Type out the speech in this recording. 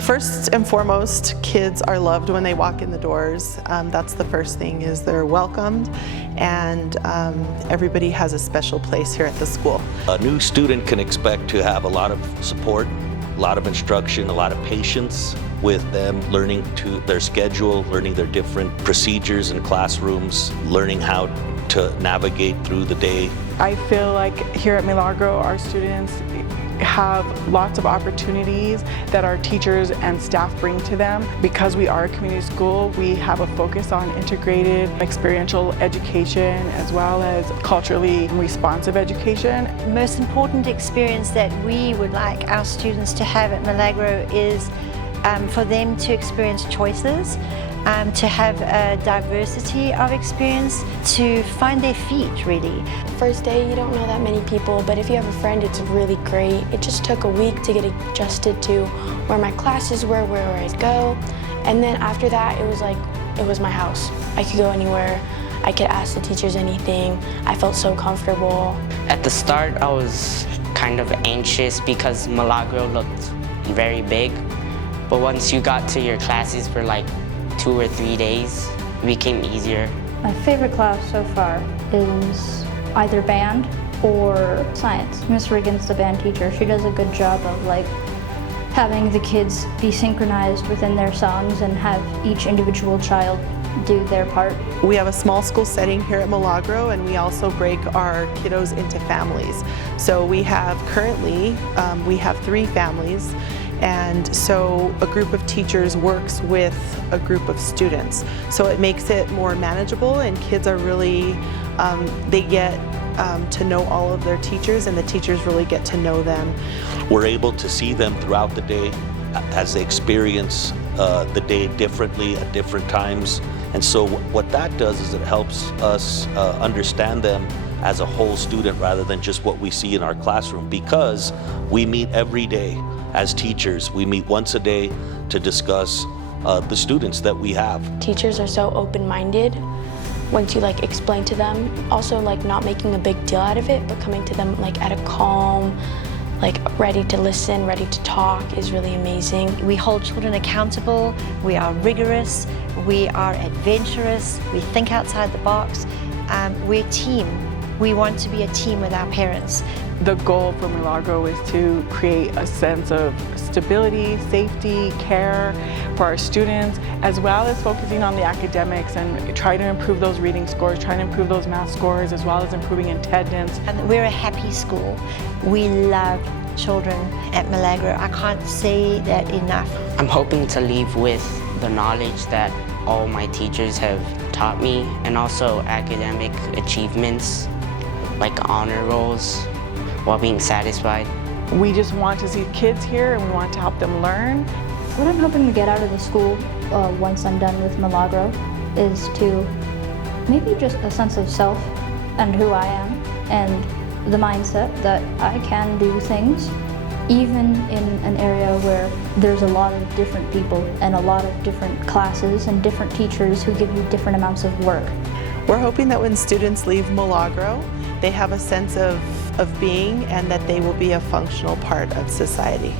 First and foremost, kids are loved when they walk in the doors. That's the first thing, is they're welcomed, and everybody has a special place here at the school. A new student can expect to have a lot of support, a lot of instruction, a lot of patience with them, learning to their schedule, learning their different procedures in classrooms, learning how to navigate through the day. I feel like here at Milagro, our students have lots of opportunities that our teachers and staff bring to them. Because we are a community school, we have a focus on integrated experiential education as well as culturally responsive education. The most important experience that we would like our students to have at Milagro is for them to experience choices, to have a diversity of experience, to find their feet, really. First day, you don't know that many people, but if you have a friend, it's really great. It just took a week to get adjusted to where my classes were, where I'd go. And then after that, it was my house. I could go anywhere. I could ask the teachers anything. I felt so comfortable. At the start, I was kind of anxious because Milagro looked very big. But once you got to your classes for like 2 or 3 days, it became easier. My favorite class so far is either band or science. Miss Riggins, the band teacher, she does a good job of having the kids be synchronized within their songs and have each individual child do their part. We have a small school setting here at Milagro, and we also break our kiddos into families. So we have currently, we have 3 families. And so a group of teachers works with a group of students. So it makes it more manageable, and kids are really, they get to know all of their teachers, and the teachers really get to know them. We're able to see them throughout the day as they experience the day differently at different times. And so what that does is it helps us understand them as a whole student rather than just what we see in our classroom, because we meet every day. As teachers, we meet once a day to discuss the students that we have. Teachers are so open-minded once you explain to them. Also not making a big deal out of it, but coming to them at a calm, ready to listen, ready to talk is really amazing. We hold children accountable, we are rigorous, we are adventurous, we think outside the box. We're a team. We want to be a team with our parents. The goal for Milagro is to create a sense of stability, safety, care for our students, as well as focusing on the academics and try to improve those reading scores, trying to improve those math scores, as well as improving attendance. And we're a happy school. We love children at Milagro. I can't say that enough. I'm hoping to leave with the knowledge that all my teachers have taught me, and also academic achievements like honor rolls, while being satisfied. We just want to see kids here, and we want to help them learn. What I'm hoping to get out of the school once I'm done with Milagro is to maybe just a sense of self and who I am, and the mindset that I can do things even in an area where there's a lot of different people and a lot of different classes and different teachers who give you different amounts of work. We're hoping that when students leave Milagro, they have a sense of being, and that they will be a functional part of society.